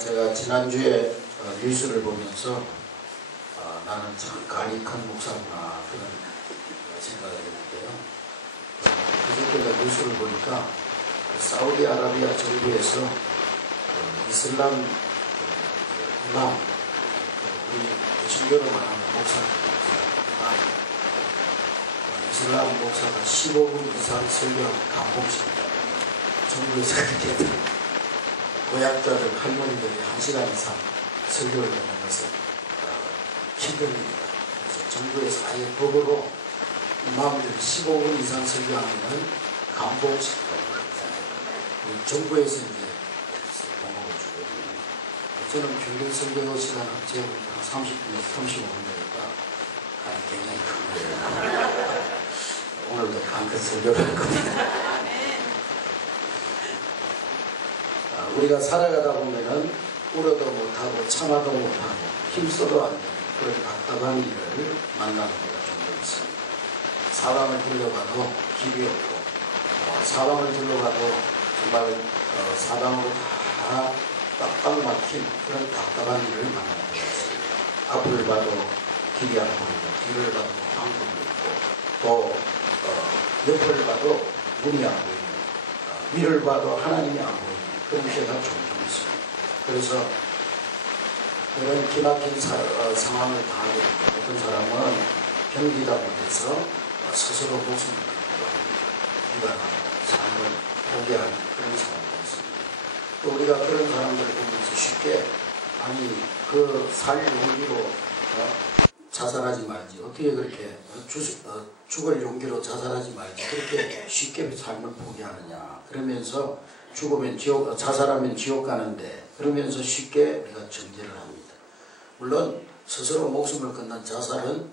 제가 지난주에 뉴스를 보면서 나는 참 가익한 목사구나 그런 생각을 했는데요. 그저께 뉴스를 보니까 사우디아라비아 정부에서 이슬람 이맘, 우리 신교로 말하는 목사, 이슬람 목사가 15분 이상 설교하는 감봉식이다. 정부에서 그렇게 했더니 고약자들, 할머니들이 1시간 이상 설교를 듣는 것은 힘든 일이다. 그래서 정부에서 아예 법으로 이마음들이 15분 이상 설교하면 감봉식이라고 합니다. 정부에서 이제 봉급을 주거든요. 저는 평균 설교 시간은 제가 30분에서 35분 되니까 굉장히 큰 거예요. 오늘도 강큰 설교를 할 겁니다. 우리가 살아가다 보면은 울어도 못하고 참아도 못하고 힘써도 안 되는 그런 답답한 일을 만나는 때가 종종 있습니다. 사방을 둘러봐도 길이 없고 사방을 둘러봐도 정말 사방으로 다 빡빡 막힌 그런 답답한 일을 만나는 때가 있습니다. 앞을 봐도 길이 안 보이고 뒤를 봐도 방법이 있고 또 옆을 봐도 문이 안 보이고 위를 봐도 하나님이 안 보이고 그런 때가 종종 있습니다. 그래서 이런 기막힌 상황을 당하게 됩니다. 어떤 사람은 견디다 못해서 스스로 목숨을 끊고 비관하고 삶을 포기하는 그런 상황이 있습니다. 또 우리가 그런 사람들을 보면서 쉽게 아니 그 살 용기로 자살하지 말지 어떻게 그렇게 죽을 용기로 자살하지 말지 그렇게 쉽게 삶을 포기하느냐 그러면서 죽으면 지옥, 자살하면 지옥 가는데 그러면서 쉽게 우리가 정죄를 합니다. 물론 스스로 목숨을 끊는 자살은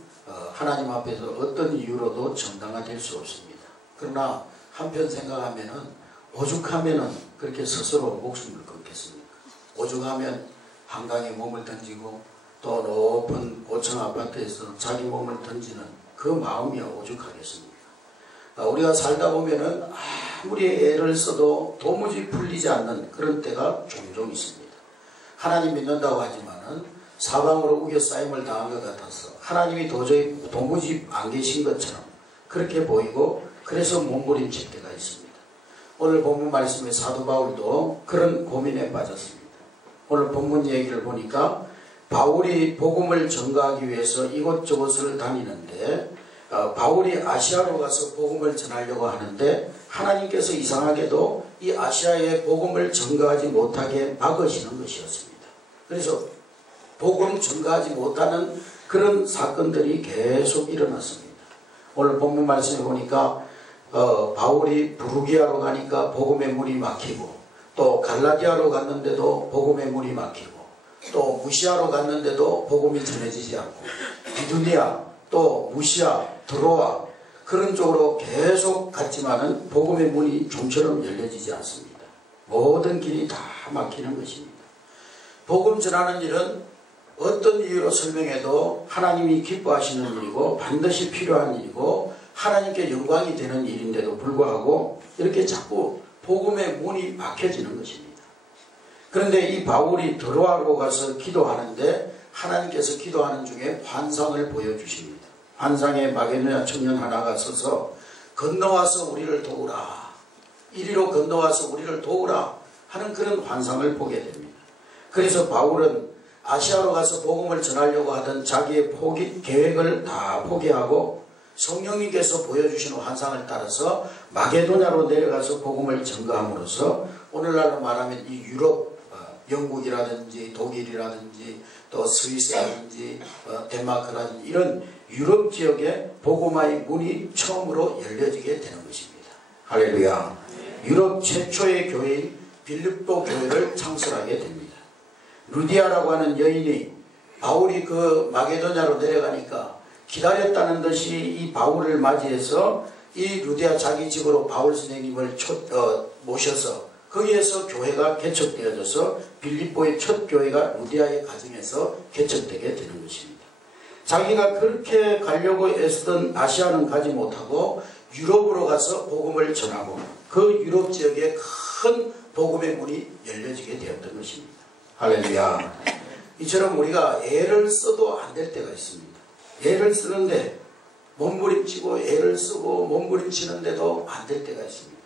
하나님 앞에서 어떤 이유로도 정당화될 수 없습니다. 그러나 한편 생각하면은 오죽하면은 그렇게 스스로 목숨을 끊겠습니까? 오죽하면 한강에 몸을 던지고 또 높은 고층 아파트에서 자기 몸을 던지는 그 마음이 오죽하겠습니까? 우리가 살다 보면은 아무리 애를 써도 도무지 풀리지 않는 그런 때가 종종 있습니다. 하나님 믿는다고 하지만은 사방으로 우겨싸임을 당한 것 같아서 하나님이 도무지 안 계신 것처럼 그렇게 보이고 그래서 몸부림칠 때가 있습니다. 오늘 본문 말씀의 사도 바울도 그런 고민에 빠졌습니다. 오늘 본문 얘기를 보니까 바울이 복음을 전가하기 위해서 이곳저곳을 다니는데 바울이 아시아로 가서 복음을 전하려고 하는데 하나님께서 이상하게도 이 아시아에 복음을 전가하지 못하게 막으시는 것이었습니다. 그래서 복음 전가하지 못하는 그런 사건들이 계속 일어났습니다. 오늘 본문 말씀에 보니까 바울이 부르기아로 가니까 복음의 문이 막히고 또 갈라디아로 갔는데도 복음의 문이 막히고 또 무시아로 갔는데도 복음이 전해지지 않고 비두니아 또 무시아 드로아 그런 쪽으로 계속 갔지만은 복음의 문이 좀처럼 열려지지 않습니다. 모든 길이 다 막히는 것입니다. 복음 전하는 일은 어떤 이유로 설명해도 하나님이 기뻐하시는 일이고 반드시 필요한 일이고 하나님께 영광이 되는 일인데도 불구하고 이렇게 자꾸 복음의 문이 막혀지는 것입니다. 그런데 이 바울이 드로아로 가서 기도하는데 하나님께서 기도하는 중에 환상을 보여주십니다. 환상에 마게도냐 청년 하나가 서서 건너와서 우리를 도우라. 이리로 건너와서 우리를 도우라 하는 그런 환상을 보게 됩니다. 그래서 바울은 아시아로 가서 복음을 전하려고 하던 자기의 계획을 다 포기하고 성령님께서 보여주시는 환상을 따라서 마게도냐로 내려가서 복음을 전가함으로써 오늘날로 말하면 이 유럽 영국이라든지 독일이라든지 또 스위스라든지 덴마크라든지 이런 유럽 지역에 복음화의 문이 처음으로 열려지게 되는 것입니다. 할렐루야. 유럽 최초의 교회인 빌립보 교회를 창설하게 됩니다. 루디아라고 하는 여인이 바울이 그 마게도냐로 내려가니까 기다렸다는 듯이 이 바울을 맞이해서 이 루디아 자기 집으로 바울 선생님을 모셔서 거기에서 교회가 개척되어져서 빌립보의 첫 교회가 루디아의 가정에서 개척되게 되는 것입니다. 자기가 그렇게 가려고 애쓰던 아시아는 가지 못하고 유럽으로 가서 복음을 전하고 그 유럽 지역에 큰 복음의 문이 열려지게 되었던 것입니다. 할렐루야. 이처럼 우리가 애를 써도 안 될 때가 있습니다. 애를 쓰는데 몸부림치고 애를 쓰고 몸부림치는데도 안 될 때가 있습니다.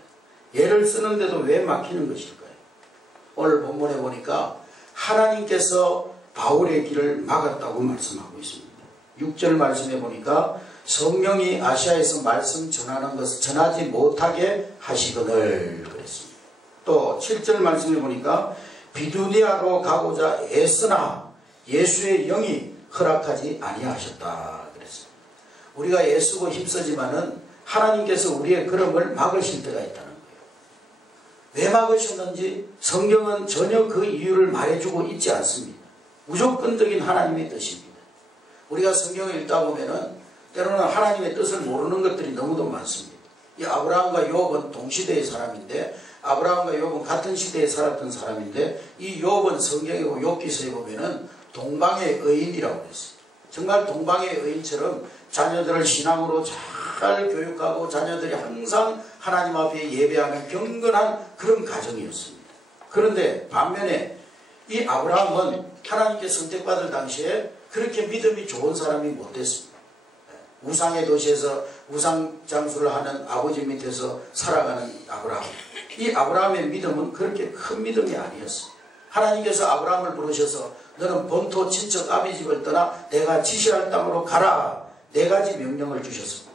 애를 쓰는데도 왜 막히는 것일까요? 오늘 본문에 보니까 하나님께서 바울의 길을 막았다고 말씀하고 있습니다. 6절 말씀에 보니까 성령이 아시아에서 말씀 전하는 것을 전하지 못하게 하시거늘 그랬습니다. 또 7절 말씀에 보니까 비두니아로 가고자 애쓰나 예수의 영이 허락하지 아니하셨다 그랬습니다. 우리가 애쓰고 힘쓰지만은 하나님께서 우리의 걸음을 막으실 때가 있다는 거예요. 왜 막으셨는지 성경은 전혀 그 이유를 말해주고 있지 않습니다. 무조건적인 하나님의 뜻입니다. 우리가 성경을 읽다 보면은 때로는 하나님의 뜻을 모르는 것들이 너무도 많습니다. 이 아브라함과 욥은 동시대의 사람인데, 아브라함과 욥은 같은 시대에 살았던 사람인데, 이 욥은 성경에 욥기서에 보면은 동방의 의인이라고 그랬어요. 정말 동방의 의인처럼 자녀들을 신앙으로 잘 교육하고 자녀들이 항상 하나님 앞에 예배하는 경건한 그런 가정이었습니다. 그런데 반면에 이 아브라함은 하나님께 선택받을 당시에 그렇게 믿음이 좋은 사람이 못 됐습니다. 우상의 도시에서 우상 장수를 하는 아버지 밑에서 살아가는 아브라함. 이 아브라함의 믿음은 그렇게 큰 믿음이 아니었어요. 하나님께서 아브라함을 부르셔서 너는 본토 친척 아비 집을 떠나 내가 지시할 땅으로 가라. 4가지 명령을 주셨습니다.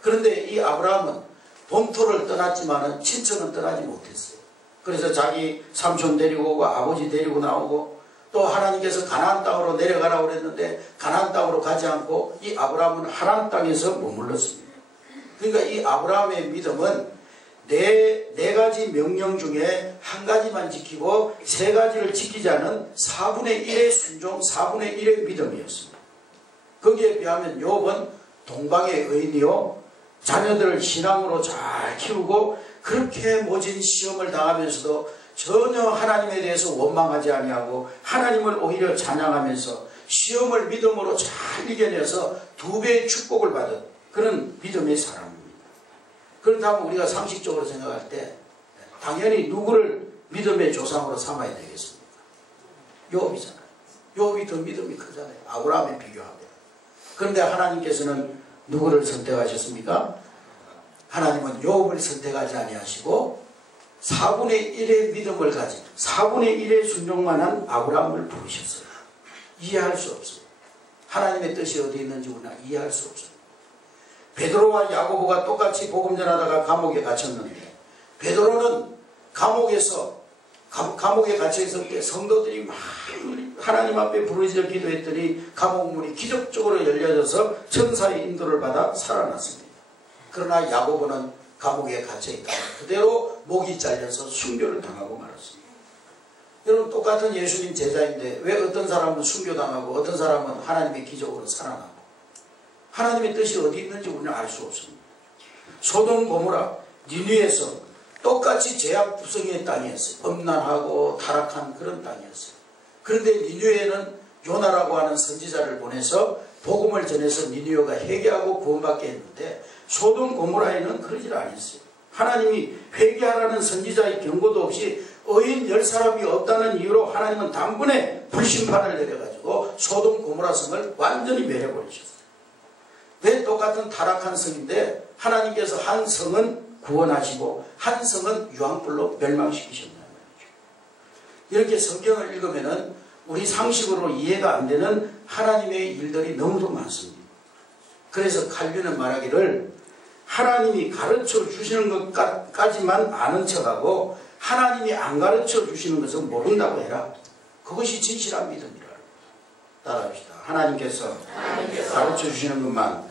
그런데 이 아브라함은 본토를 떠났지만은 친척은 떠나지 못했어요. 그래서 자기 삼촌 데리고 오고 아버지 데리고 나오고 또 하나님께서 가나안 땅으로 내려가라고 그랬는데 가나안 땅으로 가지 않고 이 아브라함은 하란 땅에서 머물렀습니다. 그러니까 이 아브라함의 믿음은 네 가지 명령 중에 한 가지만 지키고 3가지를 지키지 않은 4분의 1의 순종, 4분의 1의 믿음이었습니다. 거기에 비하면 욥은 동방의 의인이요 자녀들을 신앙으로 잘 키우고 그렇게 모진 시험을 당하면서도 전혀 하나님에 대해서 원망하지 아니하고 하나님을 오히려 찬양하면서 시험을 믿음으로 잘 이겨내서 2배의 축복을 받은 그런 믿음의 사람입니다. 그렇다면 우리가 상식적으로 생각할 때 당연히 누구를 믿음의 조상으로 삼아야 되겠습니까? 욥이잖아요. 욥이 더 믿음이 크잖아요. 아브라함에 비교하면. 그런데 하나님께서는 누구를 선택하셨습니까? 하나님은 욥을 선택하지 아니하시고 4분의 1의 믿음을 가진 4분의 1의 순종만 한 아브라함을 부르셨어요. 이해할 수 없어요. 하나님의 뜻이 어디 있는지 우리가 이해할 수 없어요. 베드로와 야고보가 똑같이 복음 전하다가 감옥에 갇혔는데 베드로는 감옥에 갇혀 있을 때 성도들이 막 하나님 앞에 부르짖어 기도했더니 감옥문이 기적적으로 열려져서 천사의 인도를 받아 살아났습니다. 그러나 야고보는 감옥에 갇혀있다 그대로 목이 잘려서 순교를 당하고 말았습니다. 여러분 똑같은 예수님 제자인데 왜 어떤 사람은 순교당하고 어떤 사람은 하나님의 기적으로 살아나고 하나님의 뜻이 어디 있는지 우리는 알 수 없습니다. 소돔 고모라 니느웨에서 똑같이 죄악부성의 땅이었어요. 음란하고 타락한 그런 땅이었어요. 그런데 니느웨에는 요나라고 하는 선지자를 보내서 복음을 전해서 니느웨가 회개하고 구원받게 했는데 소돔 고모라에는 그러질 않았어요. 하나님이 회개하라는 선지자의 경고도 없이 의인 10사람이 없다는 이유로 하나님은 단번에 불심판을 내려가지고 소돔 고모라 성을 완전히 멸해버리셨어요. 왜 똑같은 타락한 성인데 하나님께서 한 성은 구원하시고 한 성은 유황불로 멸망시키셨단 말이죠. 이렇게 성경을 읽으면은 우리 상식으로 이해가 안 되는 하나님의 일들이 너무도 많습니다. 그래서 칼빈은 말하기를 하나님이 가르쳐 주시는 것까지만 아는 척하고 하나님이 안 가르쳐 주시는 것은 모른다고 해라. 그것이 진실한 믿음이라. 따라합시다. 하나님께서 가르쳐 주시는 것만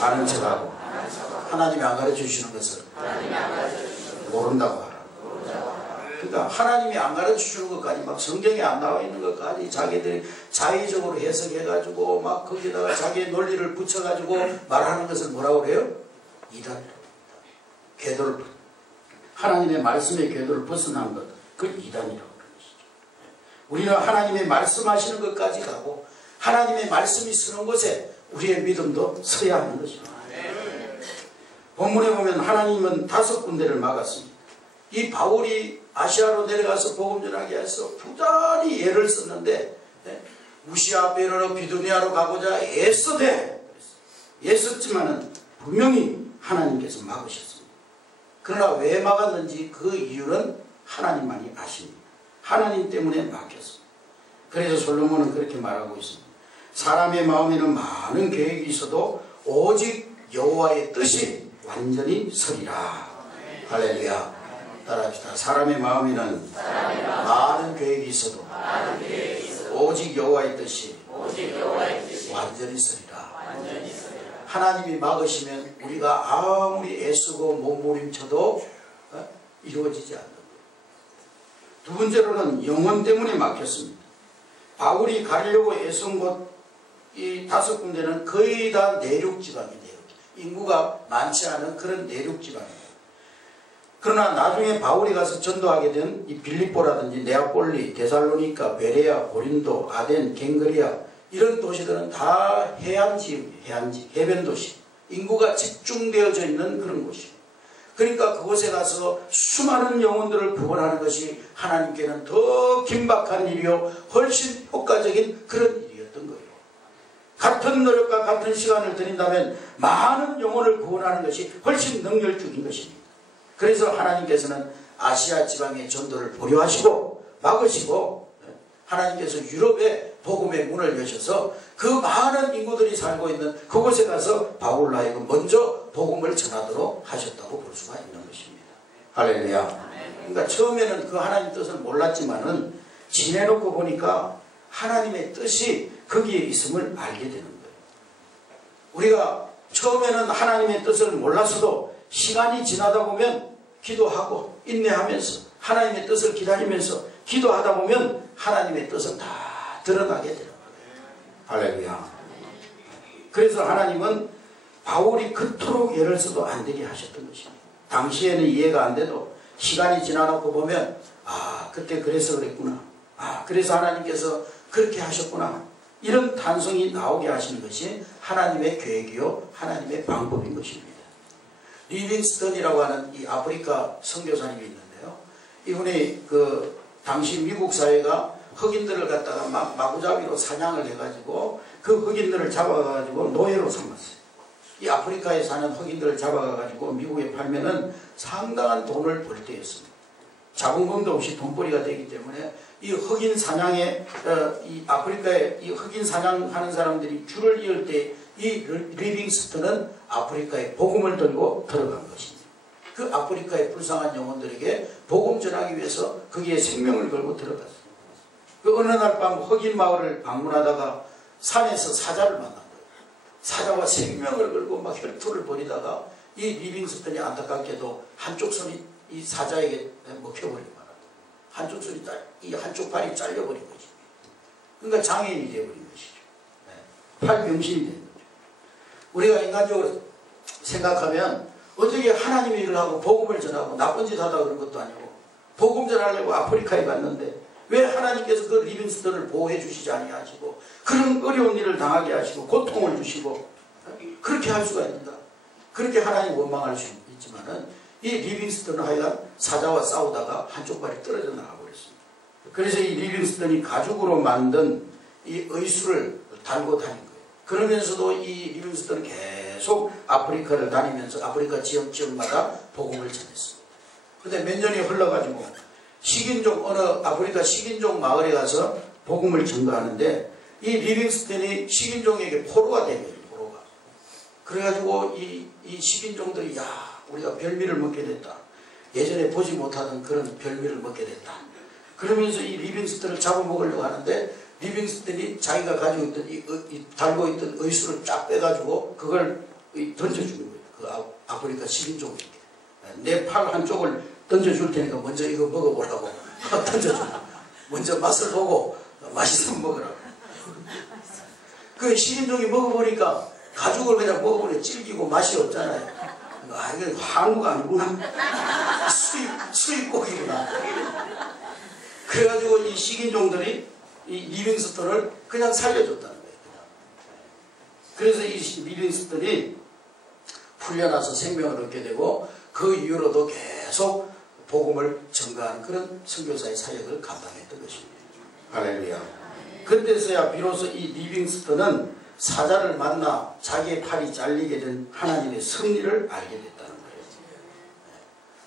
아는 척하고 하나님이 안 가르쳐 주시는 것을 모른다고 하라. 그러니까 하나님이 안 가르쳐 주는 것까지 막 성경에 안 나와 있는 것까지 자기들이 자의적으로 해석해가지고 막 거기다가 자기의 논리를 붙여가지고 말하는 것을 뭐라고 그래요? 이단이라고. 궤도를 하나님의 말씀의 궤도를 벗어난 것, 그걸 이단이라고 그러는 것이죠. 우리는 하나님의 말씀하시는 것까지 가고 하나님의 말씀이 서는 곳에 우리의 믿음도 서야 하는 것입니다. 본문에 보면 하나님은 5군데를 막았습니다. 이 바울이 아시아로 내려가서 복음 전하게 해서 부단히 애를 썼는데 무시아 베르로 비두니아로 가고자 애쓰되 애썼지만은 분명히 하나님께서 막으셨습니다. 그러나 왜 막았는지 그 이유는 하나님만이 아십니다. 하나님 때문에 막혔습니다. 그래서 솔로몬은 그렇게 말하고 있습니다. 사람의 마음에는 많은 계획이 있어도 오직 여호와의 뜻이 완전히 서리라. 할렐루야. 따라합시다. 사람의 마음에는 많은 계획이 있어도 오직 여호와의 뜻이 완전히 서리라. 하나님이 막으시면 우리가 아무리 애쓰고 몸부림쳐도 이루어지지 않는 거예요. 두 번째로는 영혼 때문에 막혔습니다. 바울이 가려고 애쓴 곳 이 5군데는 거의 다 내륙지방이에요. 인구가 많지 않은 그런 내륙지방이에요. 그러나 나중에 바울이 가서 전도하게 된 이 빌립보라든지 네아폴리, 데살로니가, 베레아, 고린도, 아덴, 갱그리아 이런 도시들은 다 해안지역이에요. 해변 도시. 인구가 집중되어져 있는 그런 곳이에요. 그러니까 그곳에 가서 수많은 영혼들을 구원하는 것이 하나님께는 더 긴박한 일이요 훨씬 효과적인 그런 일이었던 거예요. 같은 노력과 같은 시간을 들인다면 많은 영혼을 구원하는 것이 훨씬 능률적인 것입니다. 그래서 하나님께서는 아시아 지방의 전도를 보류하시고 막으시고 하나님께서 유럽에 복음의 문을 여셔서 그 많은 인구들이 살고 있는 그곳에 가서 바울로 하여금 먼저 복음을 전하도록 하셨다고 볼 수가 있는 것입니다. 할렐루야. 그러니까 처음에는 그 하나님 뜻을 몰랐지만은 지내놓고 보니까 하나님의 뜻이 거기에 있음을 알게 되는 거예요. 우리가 처음에는 하나님의 뜻을 몰랐어도 시간이 지나다 보면 기도하고 인내하면서 하나님의 뜻을 기다리면서 기도하다 보면 하나님의 뜻은 다 드러나게 되는 거예요. 할렐루야. 그래서 하나님은 바울이 그토록 애를 써도 안 되게 하셨던 것입니다. 당시에는 이해가 안 돼도 시간이 지나놓고 보면 그때 그래서 그랬구나. 그래서 하나님께서 그렇게 하셨구나. 이런 탄성이 나오게 하시는 것이 하나님의 계획이요 하나님의 방법인 것입니다. 리빙스턴이라고 하는 이 아프리카 선교사님이 있는데요. 이분이 당시 미국 사회가 흑인들을 갖다가 마구잡이로 사냥을 해가지고 그 흑인들을 잡아가지고 노예로 삼았어요. 이 아프리카에 사는 흑인들을 잡아가지고 미국에 팔면은 상당한 돈을 벌 때였습니다. 자본금도 없이 돈벌이가 되기 때문에 이 흑인 사냥에 이 아프리카에 이 흑인 사냥하는 사람들이 줄을 이을 때 이 리빙스턴은 아프리카에 복음을 들고 들어간 것입니다. 그 아프리카의 불쌍한 영혼들에게 복음 전하기 위해서 거기에 생명을 걸고 들어갔어요. 그 어느 날 밤 흑인 마을을 방문하다가 산에서 사자를 만난 거예요. 사자와 생명을 걸고 막 혈투를 벌이다가 이 리빙스턴이 안타깝게도 한쪽 손이 이 사자에게 먹혀버린 거라. 한쪽 손이 이 한쪽 발이 잘려버린 거지. 그러니까 장애인이 되어버린 것이죠. 팔병신이 된 거죠. 우리가 인간적으로 생각하면 어떻게 하나님의 일을 하고 복음을 전하고 나쁜 짓 하다 그런 것도 아니고 복음 전하려고 아프리카에 갔는데 왜 하나님께서 그 리빙스턴을 보호해 주시지 아니하시고 그런 어려운 일을 당하게 하시고 고통을 주시고 그렇게 할 수가 있는가. 그렇게 하나님 원망할 수 있지만은 이 리빙스턴은 하여간 사자와 싸우다가 한쪽 발이 떨어져 나가버렸습니다. 그래서 이 리빙스턴이 가죽으로 만든 이 의수를 달고 다닌 거예요. 그러면서도 이 리빙스턴은 계속 아프리카를 다니면서 아프리카 지역마다 복음을 전했습니다. 근데 몇 년이 흘러가지고 식인종 어느 아프리카 식인종 마을에 가서 복음을 전가하는데 이 리빙스턴이 식인종에게 포로가 된 거예요. 포로가. 그래가지고 이 식인종들이 우리가 별미를 먹게 됐다. 예전에 보지 못하던 그런 별미를 먹게 됐다. 그러면서 이 리빙스턴을 잡아먹으려고 하는데 리빙스턴이 자기가 가지고 있던 달고 있던 의수를 쫙 빼가지고 그걸 던져주는 거예요. 그 아프리카 식인종에게. 내 팔 한쪽을 던져줄 테니까 먼저 이거 먹어보라고 던져줘. 먼저 맛을 보고 맛있으면 먹으라고. 그 식인종이 먹어보니까 가죽을 그냥 먹어보니 질기고 맛이 없잖아요. 이건 한우가 아니구나. 수입 고기구나. 그래가지고 이 식인종들이 이 리빙스턴을 그냥 살려줬다는 거예요. 그래서 이 리빙스턴이 풀려나서 생명을 얻게 되고 그 이후로도 계속 복음을 전가하는 그런 선교사의 사역을 감당했던 것입니다. 할렐루야. 그때서야 비로소 이 리빙스턴은 사자를 만나 자기의 팔이 잘리게 된 하나님의 섭리를 알게 됐다는 거예요.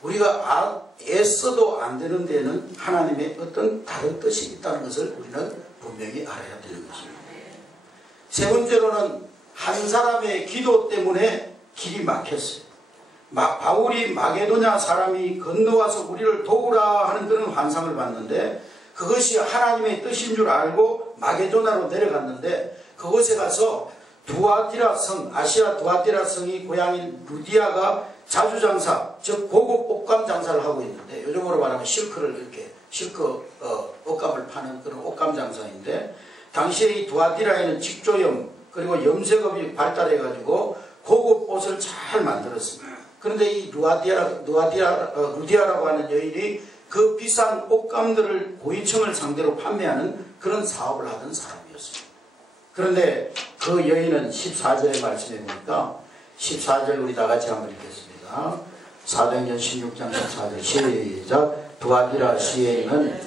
우리가 애써도 안 되는 데에는 하나님의 어떤 다른 뜻이 있다는 것을 우리는 분명히 알아야 되는 것입니다. 세 번째로는 한 사람의 기도 때문에 길이 막혔어요. 바울이 마게도냐 사람이 건너와서 우리를 도우라 하는 그런 환상을 봤는데 그것이 하나님의 뜻인 줄 알고 마게도냐로 내려갔는데 그곳에 가서 두아디라 성, 아시아 두아디라 성이 고향인 루디아가 자주장사, 즉 고급 옷감 장사를 하고 있는데 요즘으로 말하면 실크를 이렇게 옷감을 파는 그런 옷감 장사인데 당시에 이 두아디라에는 직조염 그리고 염색업이 발달해 가지고 고급 옷을 잘 만들었습니다. 그런데 이 루디아라고 하는 여인이 그 비싼 옷감들을 고위층을 상대로 판매하는 그런 사업을 하던 사람이었습니다. 그런데 그 여인은 14절의 말씀에 보니까 14절 우리 다 같이 한번 읽겠습니다. 사도행전 16장 14절 시작. 두아디라 시에는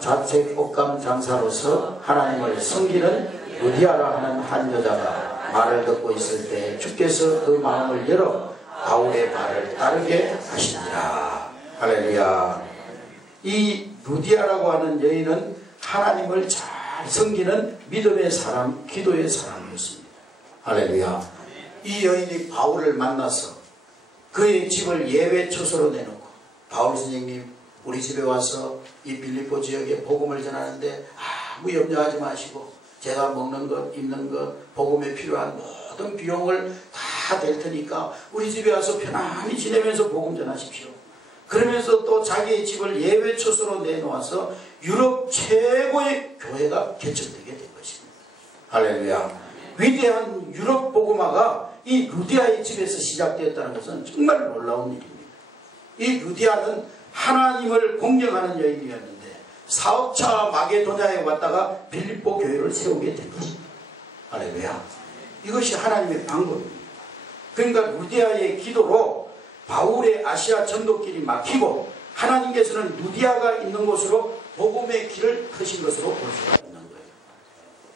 자색 옷감 장사로서 하나님을 섬기는 루디아라 하는 한 여자가 말을 듣고 있을 때 주께서 그 마음을 열어 바울의 발을 따르게 하시니라. 할렐루야. 이 루디아라고 하는 여인은 하나님을 잘 섬기는 믿음의 사람, 기도의 사람이었습니다. 할렐루야. 이 여인이 바울을 만나서 그의 집을 예외 초소로 내놓고 바울 선생님 우리 집에 와서 이 빌립보 지역에 복음을 전하는데 아무 염려하지 마시고 제가 먹는 것, 입는 것, 복음에 필요한 모든 비용을 다 될 테니까 우리 집에 와서 편안히 지내면서 복음 전하십시오. 그러면서 또 자기의 집을 예외 초소로 내놓아서 유럽 최고의 교회가 개척되게 된 것입니다. 할렐루야. 위대한 유럽 복음화가 이 루디아의 집에서 시작되었다는 것은 정말 놀라운 일입니다. 이 루디아는 하나님을 공경하는 여인이었는데 사업차 마게도냐에 왔다가 빌립보 교회를 세우게 된 것입니다. 할렐루야. 이것이 하나님의 방법입니다. 그러니까 루디아의 기도로 바울의 아시아 전도길이 막히고 하나님께서는 루디아가 있는 곳으로 복음의 길을 트신 것으로 볼 수가 있는 거예요.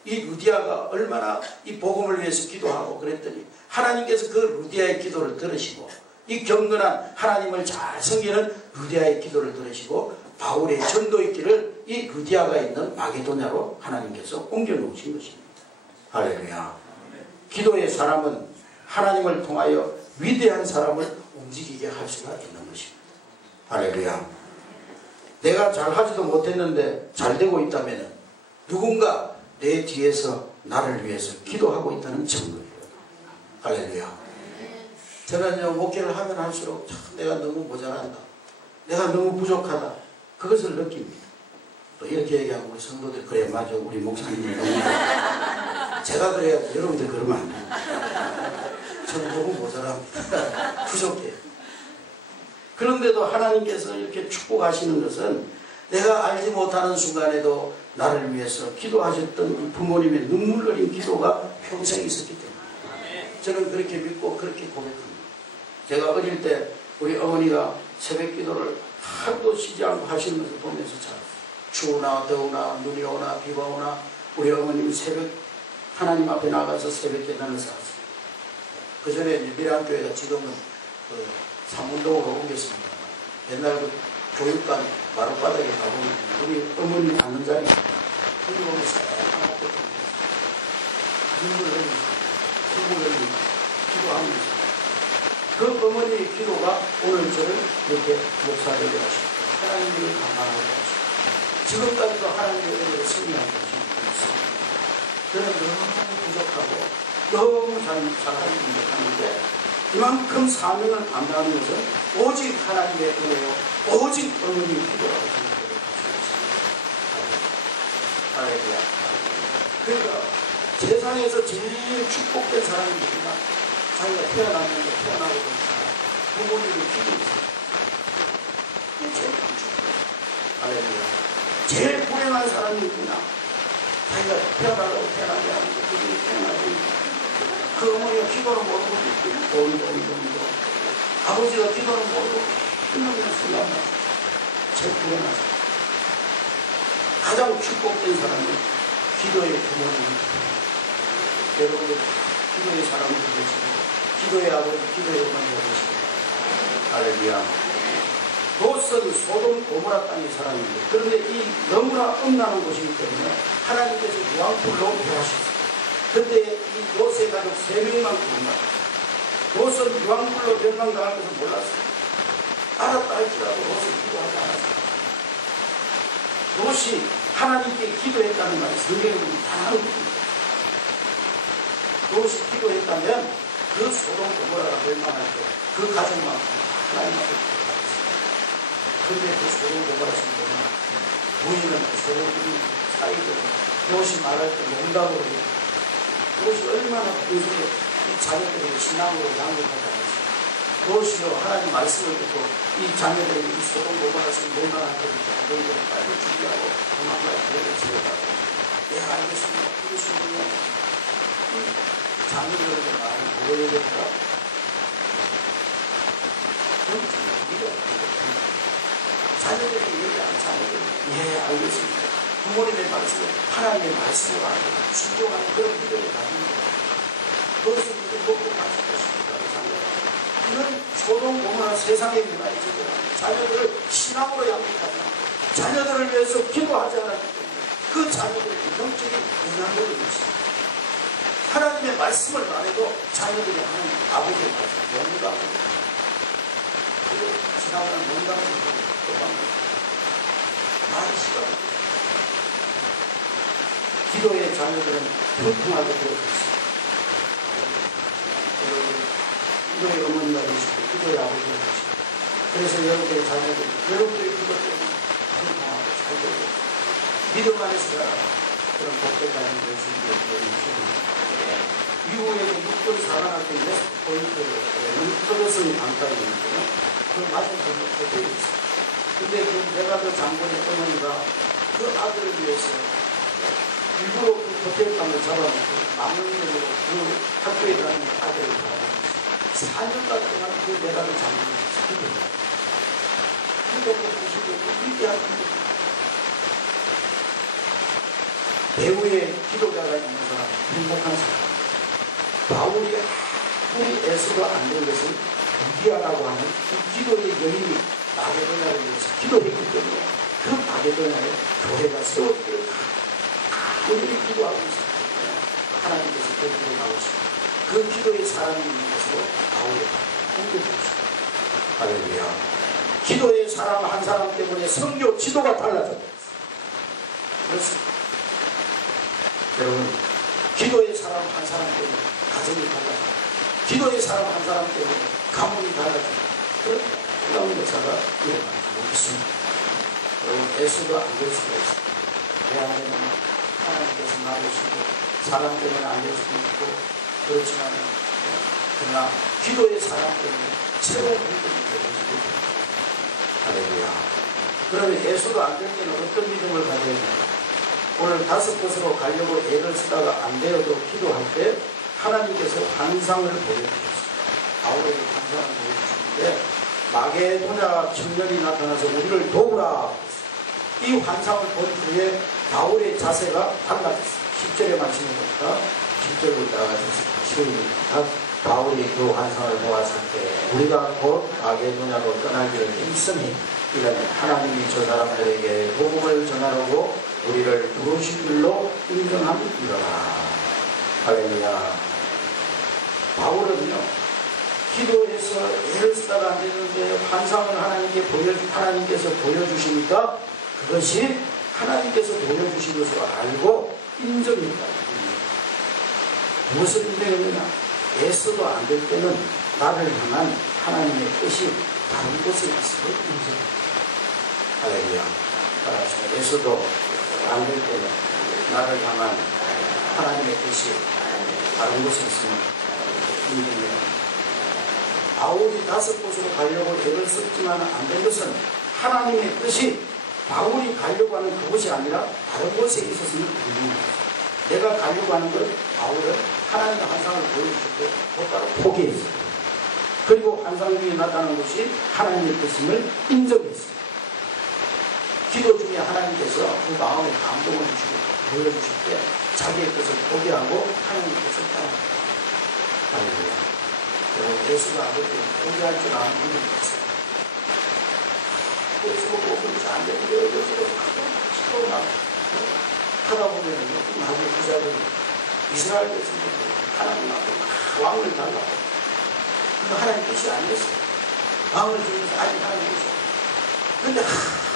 이 루디아가 얼마나 이 복음을 위해서 기도하고 그랬더니 하나님께서 그 루디아의 기도를 들으시고 이 경건한 하나님을 잘 섬기는 루디아의 기도를 들으시고 바울의 전도의 길을 이 루디아가 있는 마게도냐로 하나님께서 옮겨놓으신 것입니다. 할렐루야. 기도의 사람은 하나님을 통하여 위대한 사람을 움직이게 할 수가 있는 것입니다. 할렐루야. 내가 잘하지도 못했는데 잘되고 있다면 누군가 내 뒤에서 나를 위해서 기도하고 있다는 증거예요. 할렐루야. 저는 목회를 하면 할수록 참 내가 너무 모자란다. 내가 너무 부족하다. 그것을 느낍니다. 또 이렇게 얘기하고 우리 성도들 그래 맞아 우리 목사님이 너무 제가 그래야 여러분들 그러면 안 돼요. 저는 너무 모자랍니다. 부족해요. 그런데도 하나님께서 이렇게 축복하시는 것은 내가 알지 못하는 순간에도 나를 위해서 기도하셨던 부모님의 눈물 흘린 기도가 평생 있었기 때문에 저는 그렇게 믿고 그렇게 고백합니다. 제가 어릴 때 우리 어머니가 새벽 기도를 하루도 쉬지 않고 하시는 것을 보면서 잘 추우나 더우나 눈이 오나 비가 오나 우리 어머님이 새벽 하나님 앞에 나가서 새벽 계단을 쌓았어요. 그 전에 미래학교회가 지금은 그 상문동으로 옮겼습니다. 옛날 그 교육관 마룻바닥에 가보면 우리 어머니 앉는 자리 거기 보면 새하얗게 눈물 흘리고 기도하면서 그 어머니의 기도가 오늘 저를 이렇게 목사되게 하시고 하나님을 감당하게 하시고 지금까지도 하나님의 은혜를 승리하고 계십니다. 저는 너무 부족하고 너무 잘하지 못하는데 이만큼 사명을 감당하는 것은 오직 하나님의 은혜요 오직 어머니의 기도라고 생각하고 있습니다. 할렐루야. 그러니까 세상에서 제일 축복된 사람이 누구냐? 자기가 태어났는데 태어나고 보니까 부모님의 기도를 있어요. 그게 제일 큰 축복. 할렐루야. 제일 불행한 사람이 누구냐? 자기가 태어나려고 태어난 게 아니고 그분이 태어나고 그 어머니가 기도는 모르고 아버지가 기도는 모르고 끝나면 순간 제일 불안하죠. 가장 축복된 사람은 기도의 부모님입니다. 여러분들 기도의 사람이 되시고 기도의 아버지, 기도의 어머니가 되시고 할렐루야. 롯은 소돔 고모라 땅의 사람입니다. 그런데 이 너무나 엄난한 곳이기 때문에 하나님께서 유황불로 멸하셨어요. 그런데 이 롯의 가족 3명만 구원받았어요. 롯은 유황불로 멸망당할 것을 몰랐어요. 알았다 할지라도 롯은 기도하지 않았어요. 롯이 하나님께 기도했다는 말이 성경에 보면 다 나옵니다. 롯이 기도했다면 그 소돔 고모라가 멸망할 때 그 가족만 하나님 앞에 기도했어요. 그런데 그 소돔 고모라 성도는 부인은 그 소돔이 사이를 롯이 말할 때 농담으로 해요. 롯이 얼마나 평소에 이 자녀들에게 신앙으로 양육하지 않았어요. 롯이요 하나님 말씀을 듣고 이 자녀들에게 이 소돔 고모라 성 멸망할 때부터 너희들은 빨리 준비하고 도망가야 되는 지어가고 예 알겠습니다. 그러시군요. 자녀들에게 말을 뭐해야 될까? 자녀들에게 얘기하는 자녀들이 예 알겠습니다. 부모님의 말씀을 하나님의 말씀으로 알고 순종하는 그런 믿음을 가지는 거예요. 그것은 무슨 먹고 마실 것입니까? 이런 소돔 고모라 세상의 문화에 지배하는 자녀들을 신앙으로 양육하지 않고 자녀들을 위해서 기도하지 않았기 때문에 그 자녀들에게 영적인 영향력을 미칩니다. 하나님의 말씀을 말해도 자녀들이 하나님 아버지의 말씀 농담을 그리고 지나가는 농담을 또합니다. 말이 싫어요. 기도의 자녀들은 평평하게 되어 있습니다. 기도의 어머니가 되시고 기도의 아버지가 되시고 그래서 여러분의 자녀들 여러분들의 기도 때문에 평평하고 잘 되고 믿음 안에서 그런 복된 자녀를 될 수 있게 되어있습니다. 미국에도 6분 사관학교 웨스트포인트 터더슨 강가에 있는데요. 그 맞은 호텔이 있어요. 근데 그 메가더 장군의 어머니가 그 아들을 위해서 일부러 그 호텔방을 잡아놓고 망명적으로 그 학교에 다니는 아들을 잡아놓고 4년간 동안 그 메가더 장군을 기도해요. 기도를 보시고 위대한 분들 배우의 기도자가 있는 사람, 행복한 사람. 바울이 아무리 애써도 안 된 것은 부기하라고 하는 그 기도의 여인이 마게도냐를 위해서 기도했기 때문에 그 마게도냐에 교회가 세워지기를 아무리 기도하고 있었기 때문에 하나님께서 그 기도를 나오시고 그 기도의 사람이 있는 것으로 바울이 공격했습니다. 할렐루야. 기도의 사람 한 사람 때문에 성교 지도가 달라졌다. 그렇습니다. 여러분 기도의 사람 한 사람 때문에 가정이 달라집니다. 기도의 사람 한 사람 때문에 가문이 달라집니다. 그런 놀라운 역사가 일어나지 못했습니다. 여러분 애써도 안 될 수가 있습니다. 왜 안 되냐면 하나님께서 나오시고 사람 때문에 안 될 수도 있고 그렇지만 그러나 기도의 사람 때문에 새로운 믿음이 되어지게 됩니다. 할렐루야. 그러면 애써도 안 될 때는 어떤 믿음을 가져야 되냐? 오늘 5곳으로 가려고 애를 쓰다가 안 되어도 기도할 때 하나님께서 환상을 보여주셨어요. 바울에게 환상을 보여주셨는데 마게도냐 청년이 나타나서 우리를 도우라. 이 환상을 본 후에 바울의 자세가 달라졌어요. 10절에 말씀해 보니까 10절부터 따라가셨습니다. 바울이 그 환상을 보았을 때 우리가 곧 마게도냐로 떠나기를 일성히 이라면 하나님이 저 사람들에게 복음을 전하라고 우리를 부르신 줄로 인정함이로라. 할렐루야. 바울은요 기도해서 애를 쓰다가 안 되는데 환상을 하나님께서 보여주시니까 그것이 하나님께서 보여주신 것으로 알고 인정했다. 무엇을 인정했느냐? 애써도 안 될 때는 나를 향한 하나님의 뜻이 다른 곳에 있음을 인정했다. 할렐루야. 따라하시면 애써도 안 될 때는 나를 향한 하나님의 뜻이 다른 곳에 있음을 인정해야 바울이 5곳으로 가려고 애를 썼지만 안 된 것은 하나님의 뜻이 바울이 가려고 하는 그곳이 아니라 다른 곳에 있었음을 분명합니다. 내가 가려고 하는 것 바울은 하나님의 환상을 보여주셨고 곧바로 포기했습니다. 그리고 환상 중에 나타난 것이 하나님의 뜻임을 인정했어요. 기도 중에 하나님께서 그 마음에 감동을 주시고 보여주실 때 자기의 뜻을 포기하고 하나님의 뜻을 따라갑니다. 할렐루야. 여러분, 예수가 아버지 포기할 줄 아는 분들이 있어요. 예수가 목소리가 안 되는데 예수가 시끄러워 나고 하다 보면 나중에 부자들이 이스라엘 백성들이 하나님 앞에 왕을 달라고. 그거 하나님 뜻이 아니었어요. 왕을 주면서 아직 하나님 뜻이 없어요. 근데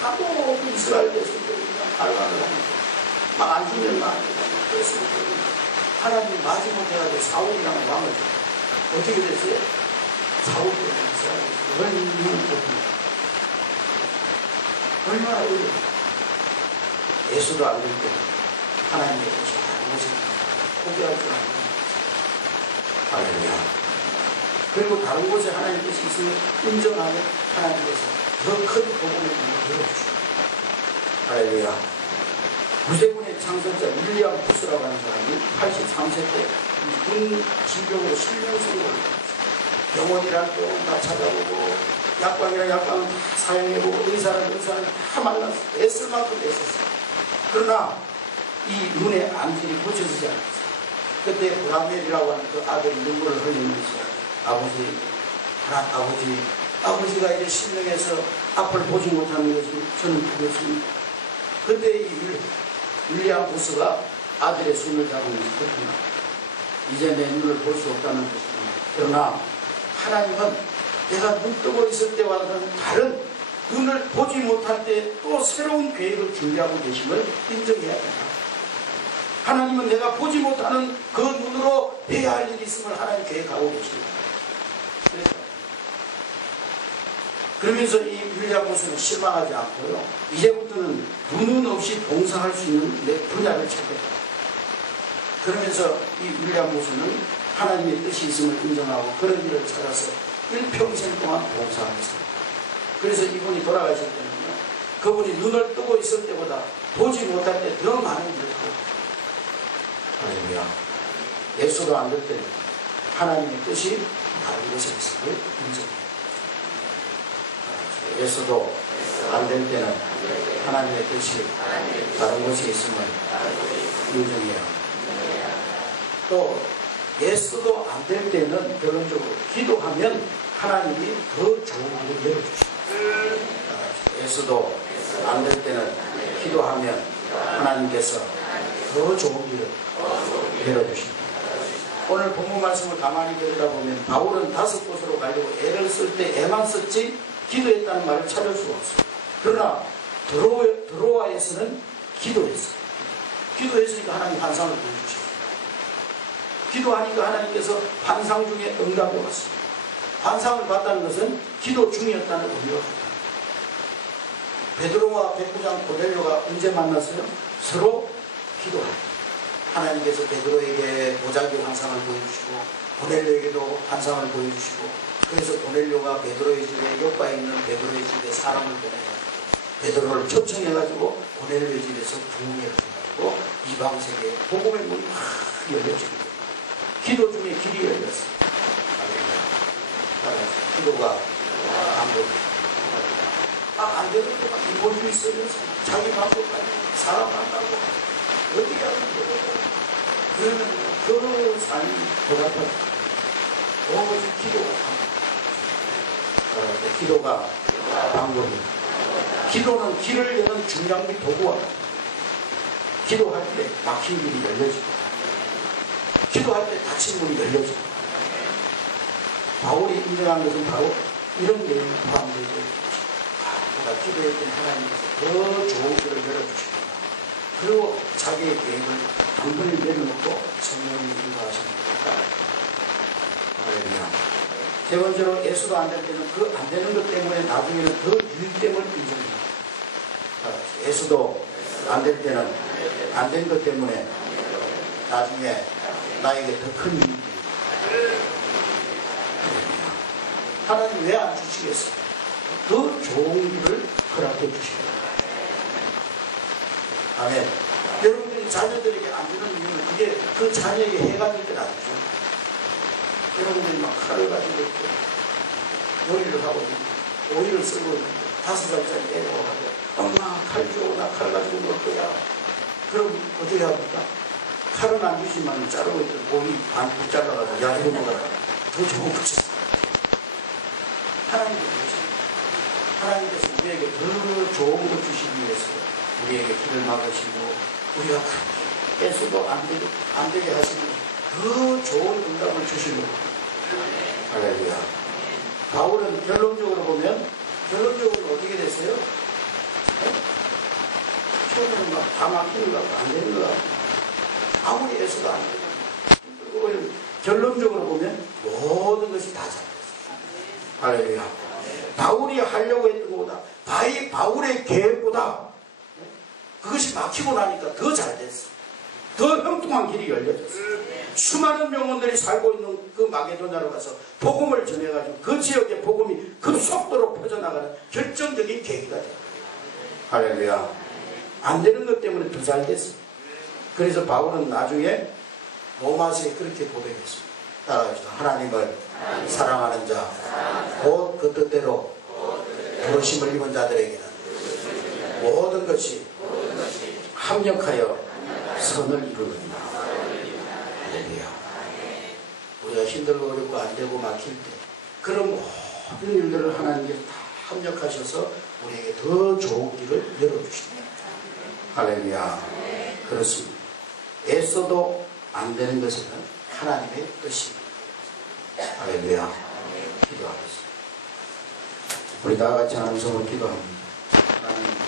하도 그 이스라엘 백성들이 그냥 발광을 하면서 막 안 주면 막 그랬으면 하나님 마지못해가지고 사울이라는 왕을 줘요. 어떻게 됐어요? 사울이 이스라엘 백성들이 얼마나 어려워요. 예수도 안 될 때 하나님의 뜻이 다른 것입니다. 포기할 줄 아는 할렐루야. 그리고 다른 곳에 하나님의 뜻이 있으면 인정하면 하나님께서 더 큰 복음을 열어주십니다. 할렐루야. 구세군의 창설자 윌리엄 푸스라고 하는 사람이 83세 때 군 질병으로 실명선고를 했어요. 병원이란 병원 다 찾아보고 약방이란 약방은 다 사용해보고 의사는 다 만나서 애쓸 만큼 애썼어요. 그러나 이 눈의 안질이 고쳐지지 않았어요. 그때 브라멜이라고 하는 그 아들이 눈물을 흘리면서 아버지가 이제 실명해서 앞을 보지 못하는 것이 저는 두렵습니다. 그때 이 윌리엄 부스가 아들의 손을 잡으면서 그렇구나. 이제 내 눈을 볼 수 없다는 것입니다. 그러나 하나님은 내가 눈 뜨고 있을 때와는 다른 눈을 보지 못할 때 또 새로운 계획을 준비하고 계심을 인정해야 된다. 하나님은 내가 보지 못하는 그 눈으로 해야 할 일이 있음을 하나님 계획하고 계십니다. 그러면서 이 윌리엄 부스는 실망하지 않고요. 이제부터는 눈 없이 봉사할 수 있는 내 분야를 찾겠다. 그러면서 이 윌리엄 부스는 하나님의 뜻이 있음을 인정하고 그런 일을 찾아서 일평생 동안 봉사하였습니다. 그래서 이분이 돌아가실 때는요. 그분이 눈을 뜨고 있을 때보다 보지 못할 때 더 많은 일을 하고 할렐루야. 예수도 안 될 때는 하나님의 뜻이 다른 곳에 있음을 인정합니다. 예수도 안 될 때는 하나님의 뜻이 다른 곳에 있음을 인정해요. 또 예수도 안 될 때는 결론적으로 기도하면 하나님이 더 좋은 일을 열어주십니다. 예수도 안 될 때는 기도하면 하나님께서 더 좋은 일을 열어주십니다. 오늘 본문 말씀을 가만히 들여다보면 바울은 5곳으로 가려고 애를 쓸 때 애만 썼지 기도했다는 말을 찾을 수가 없어요. 그러나 드로아에서는 기도했어요. 기도했으니까 하나님 환상을 보여주셨어요. 기도하니까 하나님께서 환상 중에 응답이 왔습니다. 환상을 봤다는 것은 기도 중이었다는 의미가 있습니다. 베드로와 백부장 고넬료가 언제 만났어요? 서로 기도합니다. 하나님께서 베드로에게 보자기 환상을 보여주시고 고넬료에게도 환상을 보여주시고 그래서 고넬료가 베드로의 집에 요바에 있는 베드로의 집에 사람을 보내가지고 베드로를 초청해가지고 고넬료의 집에서 부흥회를 해가지고 이방세계에 복음의 문이 확 열려집니다. 기도 중에 길이 열렸어요. 기도가 방법입니다. 안 되는 데가 이volve 있으면서 자기 방법까지 사람 만나고 어떻게 하면 되겠다. 그러면 그 삶이 보답하다. 오직 기도가 방법입니다. 기도는 길을 여는 중량비 도구와 기도할 때 막힌 길이 열려지고 기도할 때 닫힌 문이 열려지고 바울이 인정한 것은 바로 이런 내용이 포함되어 있습니다. 내가 기도했더니 하나님께서 더 좋은 길을 열어주십니다. 그리고 자기의 계획을 단번에 내려놓고 성령이 인도하십니다. 할렐루야. 세 번째로 예수도 안 될 때는 그 안 되는 것 때문에 나중에는 더 유익됨을 인정합니다. 예수도 안 될 때는 안 된 것 때문에 나중에 나에게 더 큰 유익이 하나님 왜 안 주시겠어요? 더 좋은 길을 허락해 주십니다. 아멘. 여러분들이 자녀들에게 안 주는 이유는 그게 그 자녀에게 해가 될 때 아니죠. 여러분들이 막 칼을 가지고 있고 요리를 하고 있는데 오이를 썰고 있는데 5살짜리 애가 와가지고 엄마 칼 줘, 나 칼 가지고 놀 거야. 그럼 어떻게 합니까? 칼은 안 주지만 자르고 있던 오이 반씩 잘라가지고 야 이거 먹어라. 더 좋은 거지. 하나님께서 우리에게 더 좋은 것 주시기 위해서 우리에게 길을 막으시고 우리가 뺏어도 안 되게 하시는 더 좋은 응답을 주시려고. 할렐루야. 바울은 결론적으로 보면 어떻게 됐어요? 네? 처음에는 막 다 막히는 것 같고 안 되는 것 같고 아무리 애써도 안 되는. 결론적으로 보면 모든 것이 다 잘됐어요. 할렐루야. 바울이 하려고 했던 것보다 바울의 계획보다 그것이 막히고 나니까 더 잘됐어. 더 형통한 길이 열려졌어. 수많은 영혼들이 살고 있는 그 마게도냐로 가서 복음을 전해가지고 그 지역의 복음이 급속도로 퍼져나가는 결정적인 계기가 돼요. 할렐루야. 안 되는 것 때문에 더 잘됐어. 그래서 바울은 나중에 로마서에 그렇게 고백했습니다. 따라합시다. 하나님을 사랑하는 자, 곧 그 뜻대로 부르심을 입은 자들에게는 모든 것이 합력하여 선을 이루느니라. 할렐루야. 우리가 힘들고 어렵고 안 되고 막힐 때 그런 모든 일들을 하나님께서 다 합력하셔서 우리에게 더 좋은 길을 열어주십니다. 할렐루야. 그렇습니다. 애써도 안 되는 것은 하나님의 뜻입니다. 할렐루야. 기도하겠습니다. 우리 다 같이 하나님 손을 기도합니다. 하나님.